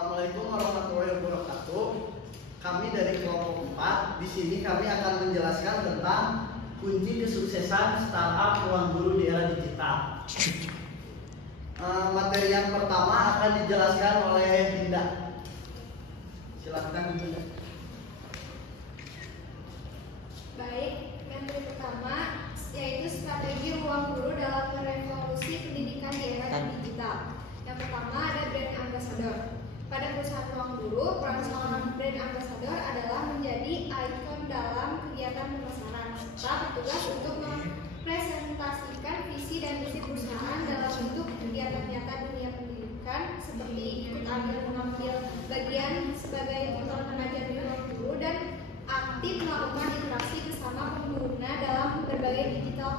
Assalamualaikum warahmatullahi wabarakatuh. Kami dari kelompok 4. Di sini kami akan menjelaskan tentang kunci kesuksesan startup ruang guru di era digital. Materi yang pertama akan dijelaskan oleh Dinda. Silakan Dinda. Baik, materi pertama yaitu strategi ruang guru dalam merevolusi pendidikan di era digital. Yang pertama ada brand ambassador. Pada perusahaan ruang guru, peran seorang brand ambassador adalah menjadi ikon dalam kegiatan pemasaran serta bertugas untuk mempresentasikan visi dan misi perusahaan dalam bentuk kegiatan nyata dunia pendidikan seperti ikut ambil mengambil bagian sebagai motor pengajar di ruang guru dan aktif melakukan interaksi bersama pengguna dalam berbagai digital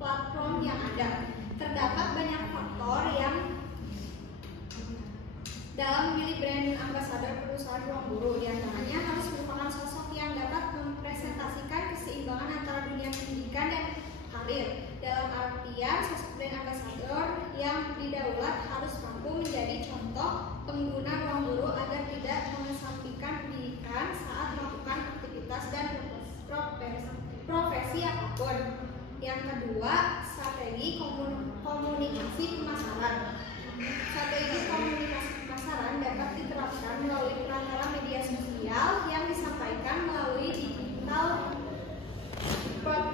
platform yang ada. Terdapat banyak faktor yang dalam memilih brand ambassador perusahaan ruang guru, diantaranya harus merupakan sosok yang dapat mempresentasikan keseimbangan antara dunia pendidikan dan karir. Dalam artian, sosok brand ambassador yang didaulat harus mampu menjadi contoh pengguna ruang guru agar tidak mengesampingkan pendidikan saat melakukan aktivitas dan profesi apapun. Yang kedua, strategi komunikasi pemasaran. Strategi komunikasi pemasaran dapat diterapkan melalui perantara media sosial yang disampaikan melalui digital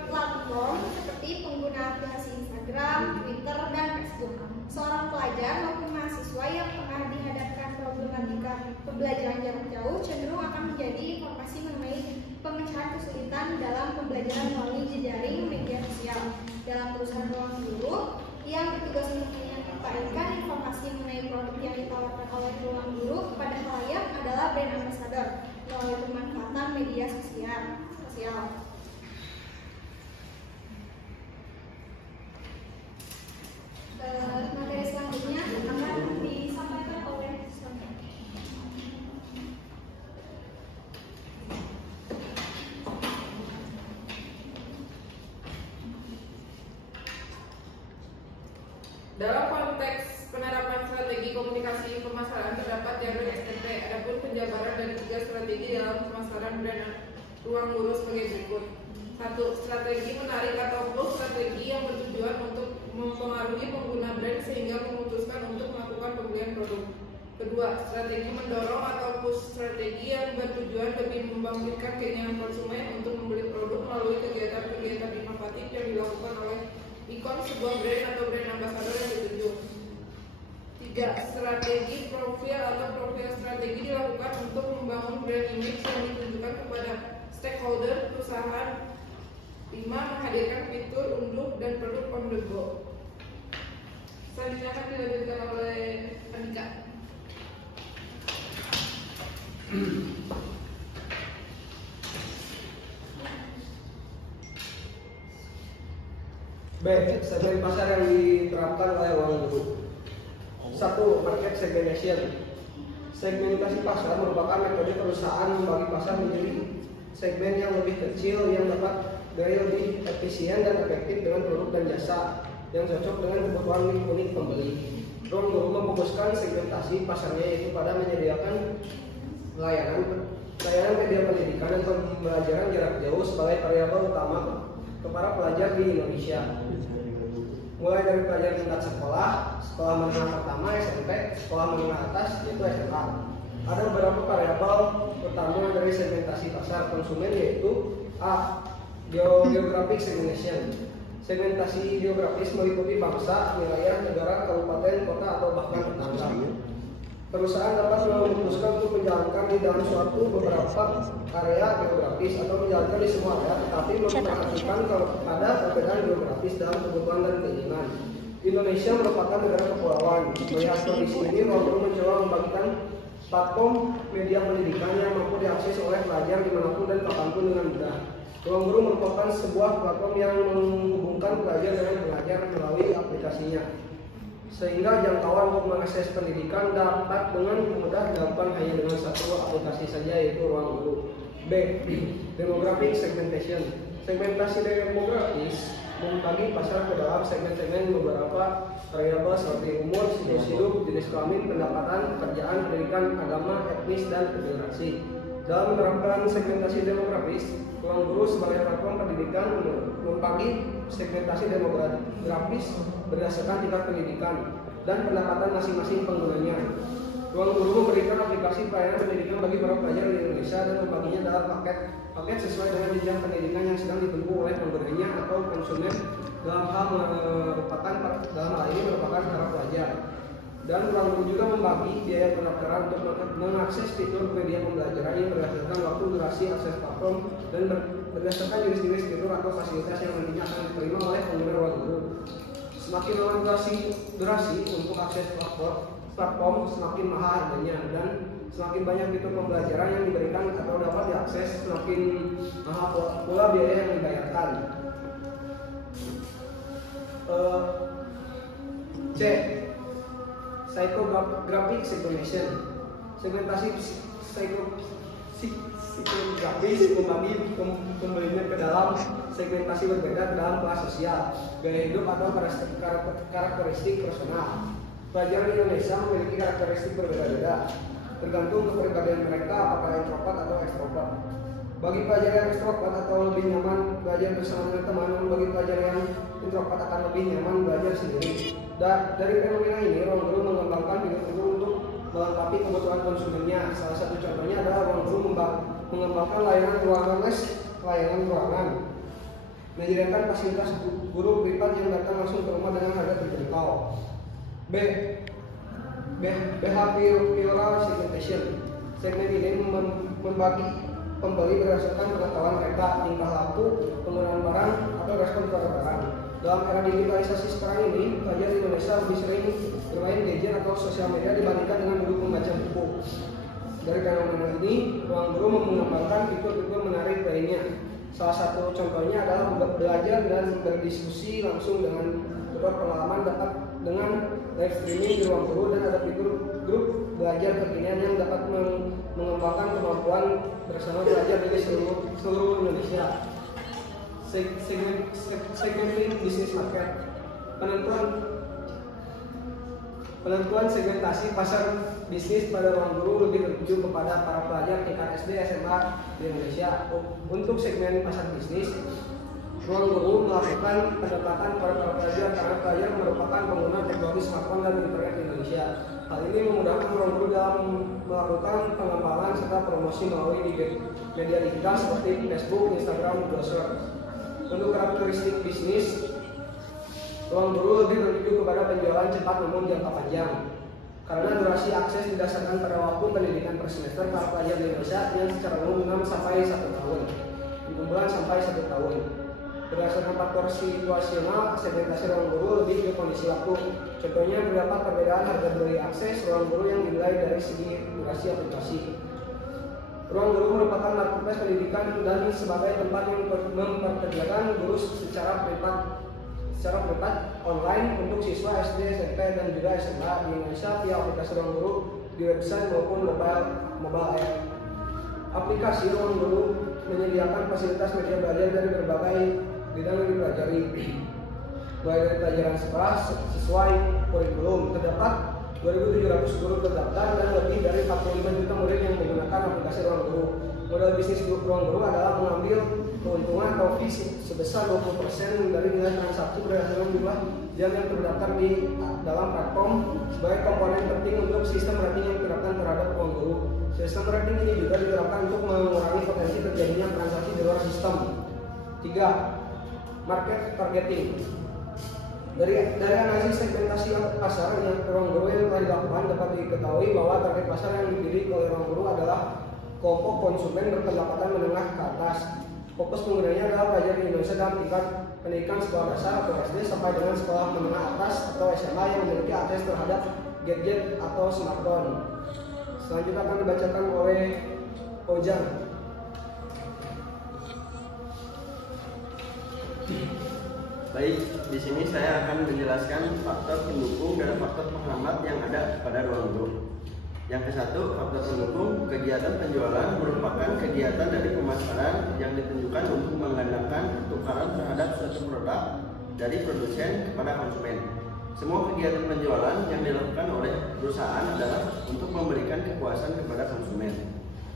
platform seperti pengguna aplikasi Instagram, Twitter, dan Facebook. Seorang pelajar maupun mahasiswa yang pernah dihadapkan problematika pembelajaran jarak jauh cenderung akan menjadi informasi mengenai pemecahan kesulitan dalam pembelajaran melalui jejaring media sosial. Dalam perusahaan ruang guru yang bertugas untuk menyampaikan informasi mengenai produk yang ditawarkan oleh ruang guru kepada khalayak adalah brand ambassador melalui pemanfaatan media sosial. Materi selanjutnya akan disampaikan oleh Sonia. Dalam konteks penerapan strategi komunikasi pemasaran terdapat jargon STP. Adapun penjabaran dari 3 strategi dalam pemasaran brand ruang guru sebagai berikut. 1. Strategi menarik atau push, strategi yang bertujuan untuk mempengaruhi pengguna brand sehingga memutuskan untuk melakukan pembelian produk. Kedua, strategi mendorong atau push, strategi yang bertujuan lebih membangkitkan keinginan konsumen untuk membeli produk melalui kegiatan-kegiatan inovatif yang dilakukan oleh ikon sebuah brand atau brand ambassador yang dituju. 3. Strategi profil atau profil strategi dilakukan untuk membangun brand image yang ditunjukkan kepada stakeholder perusahaan. 5. Menghadirkan fitur, unduh, dan produk on the go. Selanjutnya akan dilanjutkan oleh Andika. Baik, segmen pasar yang diterapkan oleh ruang guru. 1. Market segmentation. Segmentasi pasar merupakan metode perusahaan membagi pasar menjadi segmen yang lebih kecil yang dapat lebih efisien dan efektif dengan produk dan jasa yang cocok dengan kebutuhan unik pembeli. Ruang guru memfokuskan segmentasi pasarnya yaitu pada menyediakan layanan media pendidikan dan pembelajaran jarak jauh sebagai variabel utama kepada pelajar di Indonesia. Mulai dari pelajar tingkat sekolah menengah pertama SMP, sekolah menengah atas yaitu SMA. Ada beberapa variabel utama dari segmentasi pasar konsumen yaitu A. Geographic segmentation. Segmentasi geografis meliputi bangsa, wilayah, negara, kabupaten, kota, atau bahkan tetangga. Perusahaan dapat memutuskan untuk menjalankan di dalam suatu beberapa area geografis atau menjalankan di semua area, tetapi memperhatikan pada perbedaan geografis dalam kebutuhan dan keinginan. Indonesia merupakan negara kepulauan. Melihat kondisi ini, ruang guru mencoba membagikan platform media pendidikan yang mampu diakses oleh pelajar dimanapun dan kapanpun dengan mudah. Ruang guru merupakan sebuah platform yang menghubungkan pelajar dengan pengajar melalui aplikasinya, sehingga jangkauan untuk mengakses pendidikan dapat dengan mudah dilakukan hanya dengan satu aplikasi saja yaitu ruang guru. B. Demographic segmentation. Segmentasi demografis membagi pasar ke dalam segmen-segmen beberapa variabel seperti umur, siklus hidup, jenis kelamin, pendapatan, pekerjaan, pendidikan, agama, etnis, dan generasi. Dalam menerapkan segmentasi demografis, ruang guru sebagai platform pendidikan membagi segmentasi demografis berdasarkan tingkat pendidikan dan pendapatan masing-masing penggunanya. Ruang guru memberikan aplikasi pelayanan pendidikan bagi para pelajar di Indonesia dan membaginya dalam paket sesuai dengan jenjang pendidikan yang sedang ditempuh oleh pemberinya atau konsumen dalam hal ini merupakan para pelajar. Dan ruang guru juga membagi biaya pendaftaran untuk mengakses fitur media pembelajaran yang berdasarkan waktu, durasi, akses platform, dan berdasarkan jenis-jenis fitur atau fasilitas yang nantinya akan diterima oleh pengguna ruang guru. Semakin lama durasi untuk akses platform semakin mahal harganya, dan semakin banyak fitur pembelajaran yang diberikan atau dapat diakses, semakin mahal pula biaya yang dibayarkan. C. Psychographic segmentation. Segmentasi psikografis membagi pembelinya ke dalam segmentasi berbeda ke dalam kelas sosial, gaya hidup atau karakteristik personal. Pelajar di Indonesia memiliki karakteristik berbeda-beda tergantung kepribadian mereka, apakah introvert atau ekstrovert. Bagi pelajar yang ekstrovert atau lebih nyaman belajar bersama dengan teman, bagi pelajar yang introvert akan lebih nyaman belajar sendiri. Dari fenomena ini, ruang guru mengembangkan fitur untuk melengkapi kebutuhan konsumennya. Salah satu contohnya adalah ruang guru mengembangkan layanan ruangan les, layanan ruangan, menyediakan fasilitas guru privat yang datang langsung ke rumah dengan harga terjangkau. B. Behavioral segmentation. Segmen ini membagi pembeli berdasarkan pengetahuan mereka, tingkah laku, penggunaan barang, atau respon pada barang. Dalam era digitalisasi sekarang ini, pelajar di Indonesia lebih sering bermain gadget atau sosial media dibandingkan dengan dulu membaca buku. Dari fenomena ini, ruang guru mengembangkan fitur-fitur menarik lainnya. Salah satu contohnya adalah belajar dan berdiskusi langsung dengan pengalaman dapat dengan live streaming di ruang guru, dan ada fitur grup belajar kekinian yang dapat mengembangkan kemampuan bersama pelajar dari seluruh Indonesia. Segmenting business market. Penentuan segmentasi pasar bisnis pada ruang guru lebih tertuju kepada para pelajar tingkat SD SMA di Indonesia. Untuk segmen pasar bisnis, ruang guru melakukan pendekatan pada para pelajar karena pelajar merupakan pengguna teknologi smartphone dan internet di Indonesia. Hal ini memudahkan ruang guru dalam melakukan pengembangan serta promosi melalui media digital seperti Facebook, Instagram, browser. Untuk karakteristik bisnis, ruang guru lebih tertuju kepada penjualan cepat namun jangka panjang. Karena durasi akses didasarkan pada waktu pendidikan per semester para pelajar di Indonesia yang secara umum 6 sampai 1 tahun, 6 bulan sampai 1 tahun. Berdasarkan faktor situasional, segmentasi ruang guru lebih ke kondisi waktu. Contohnya terdapat perbedaan harga beli akses ruang guru yang dinilai dari segi durasi aplikasi. Ruang guru merupakan marketplace pendidikan dan sebagai tempat yang memperkerjakan guru secara privat online untuk siswa SD, SMP, dan juga SMA di Indonesia via aplikasi ruang guru di website maupun mobile app. Aplikasi ruang guru menyediakan fasilitas media belajar dari berbagai bidang yang dipelajari, mulai dari pelajaran sekolah sesuai kurikulum. Terdapat 2.700 guru terdaftar dan lebih dari 45 juta murid yang menggunakan aplikasi ruang guru. Modal bisnis ruang guru adalah mengambil keuntungan atau fee sebesar 20% dari nilai transaksi berdasarkan jumlah jam yang terdaftar di dalam platform sebagai komponen penting untuk sistem rating yang diterapkan terhadap ruang guru. Sistem rating ini juga diterapkan untuk mengurangi potensi terjadinya transaksi di luar sistem. 3. Market targeting. Dari analisis segmentasi pasar yang ruang guru yang telah dilakukan dapat diketahui bahwa target pasar yang dipilih oleh ruang guru adalah kelompok konsumen berpendapatan menengah ke atas. Fokus penggunanya adalah pelajar di Indonesia dalam tingkat pendidikan sekolah dasar atau SD sampai dengan sekolah menengah atas atau SMA yang memiliki akses terhadap gadget atau smartphone. Selanjutnya akan dibacakan oleh Ojang. Baik, di sini saya akan menjelaskan faktor pendukung dan faktor penghambat yang ada pada ruang guru. Yang ke satu, faktor pendukung, kegiatan penjualan merupakan kegiatan dari pemasaran yang ditunjukkan untuk menggandakan pertukaran terhadap suatu produk dari produsen kepada konsumen. Semua kegiatan penjualan yang dilakukan oleh perusahaan adalah untuk memberikan kepuasan kepada konsumen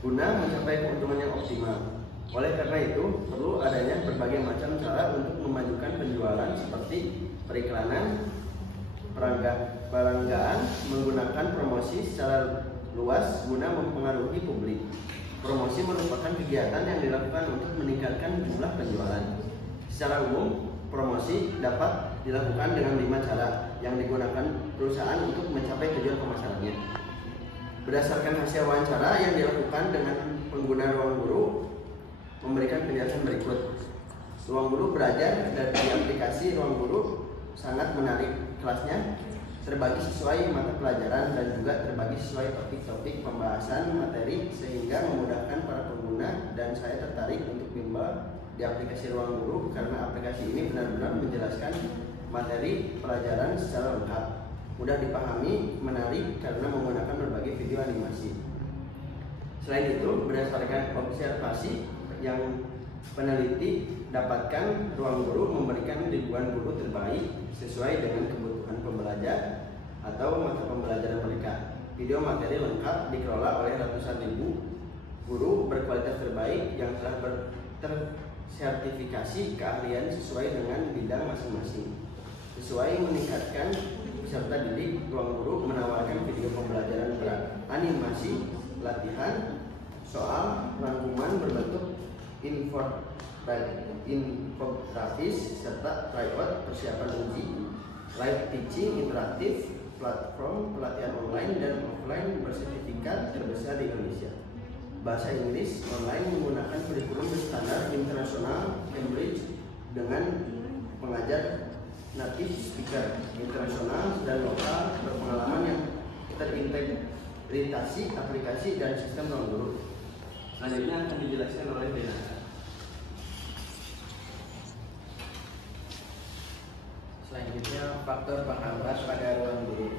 guna mencapai keuntungan yang optimal. Oleh karena itu, perlu adanya berbagai macam cara untuk memajukan penjualan seperti periklanan, peranggaan, menggunakan promosi secara luas guna mempengaruhi publik. Promosi merupakan kegiatan yang dilakukan untuk meningkatkan jumlah penjualan. Secara umum, promosi dapat dilakukan dengan 5 cara yang digunakan perusahaan untuk mencapai tujuan pemasarannya. Berdasarkan hasil wawancara yang dilakukan dengan pengguna ruang guru, memberikan penjelasan berikut. Ruang guru belajar dari aplikasi ruang guru sangat menarik. Kelasnya terbagi sesuai mata pelajaran dan juga terbagi sesuai topik-topik pembahasan materi sehingga memudahkan para pengguna, dan saya tertarik untuk bimbel di aplikasi ruang guru karena aplikasi ini benar-benar menjelaskan materi pelajaran secara lengkap, mudah dipahami, menarik karena menggunakan berbagai video animasi. Selain itu, berdasarkan observasi yang peneliti dapatkan, ruang guru memberikan ribuan guru terbaik sesuai dengan kebutuhan pembelajar atau mata pembelajaran mereka. Video materi lengkap dikelola oleh ratusan ribu guru berkualitas terbaik yang telah tersertifikasi keahlian sesuai dengan bidang masing-masing. Sesuai meningkatkan peserta didik, ruang guru menawarkan video pembelajaran beranimasi, latihan, soal, rangkuman berbentuk infografis, serta tryout persiapan uji, live teaching interaktif, platform pelatihan online dan offline bersertifikat terbesar di Indonesia. Bahasa Inggris online menggunakan kurikulum berstandar internasional Cambridge dengan pengajar native speaker internasional dan lokal berpengalaman yang terintegrasi aplikasi dan sistem ruang guru. Selanjutnya akan dijelaskan oleh Renata. Selanjutnya, faktor penghambat pada ruang guru.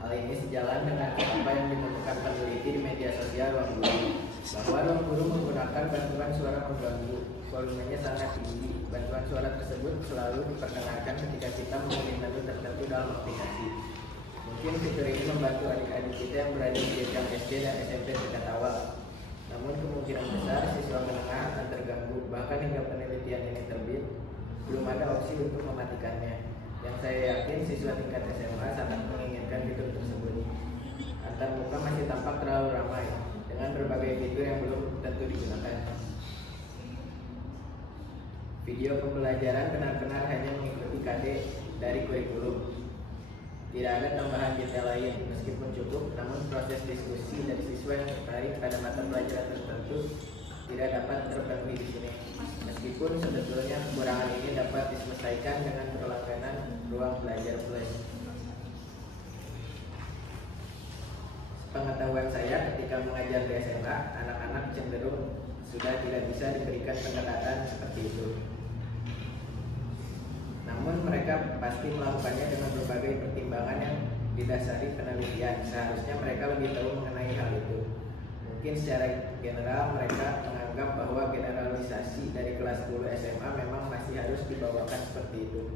Hal ini sejalan dengan apa yang ditemukan peneliti di media sosial ruang guru, bahwa ruang guru menggunakan bantuan suara mengganggu. Volumenya sangat tinggi. Bantuan suara tersebut selalu diperdengarkan ketika kita memilih menu tertentu dalam aplikasi. Mungkin fitur ini membantu adik-adik kita yang berada di jenjang SD dan SMP tingkat awal. Namun kemungkinan besar siswa menengah akan terganggu. Bahkan hingga penelitian ini terbit, belum ada opsi untuk mematikannya. Yang saya yakin siswa tingkat SMA sangat menginginkan fitur tersebut. Antar muka masih tampak terlalu ramai dengan berbagai fitur yang belum tentu digunakan. Video pembelajaran benar-benar hanya mengikuti KD dari kurikulum. Tidak ada tambahan detail lain. Meskipun cukup, namun proses diskusi dari siswa yang tertarik pada mata pelajaran tertentu tidak dapat terpenuhi di sini. Meskipun sebetulnya kekurangan ini dapat diselesaikan dengan berlangganan ruang belajar plus. Pengetahuan saya ketika mengajar di SMA, anak-anak cenderung sudah tidak bisa diberikan pendekatan seperti itu. Namun mereka pasti melakukannya dengan berbagai pertimbangan yang didasari penelitian. Seharusnya mereka lebih tahu mengenai hal itu. Mungkin secara general mereka menganggap bahwa generalisasi dari kelas 10 SMA memang masih harus dibawakan seperti itu.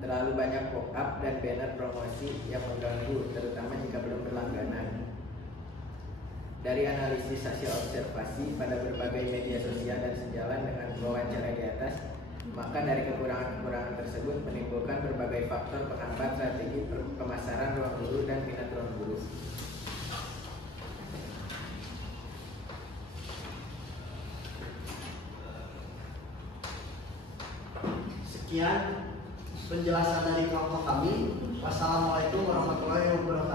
Terlalu banyak pop-up dan banner promosi yang mengganggu, terutama jika belum berlangganan. Dari analisis hasil observasi pada berbagai media sosial dan sejalan dengan wawancara di atas, maka dari kekurangan-kekurangan tersebut menimbulkan berbagai faktor penghambat strategi pemasaran ruang guru dan minat ruang guru. Sekian penjelasan dari kelompok kami. Wassalamualaikum warahmatullahi wabarakatuh.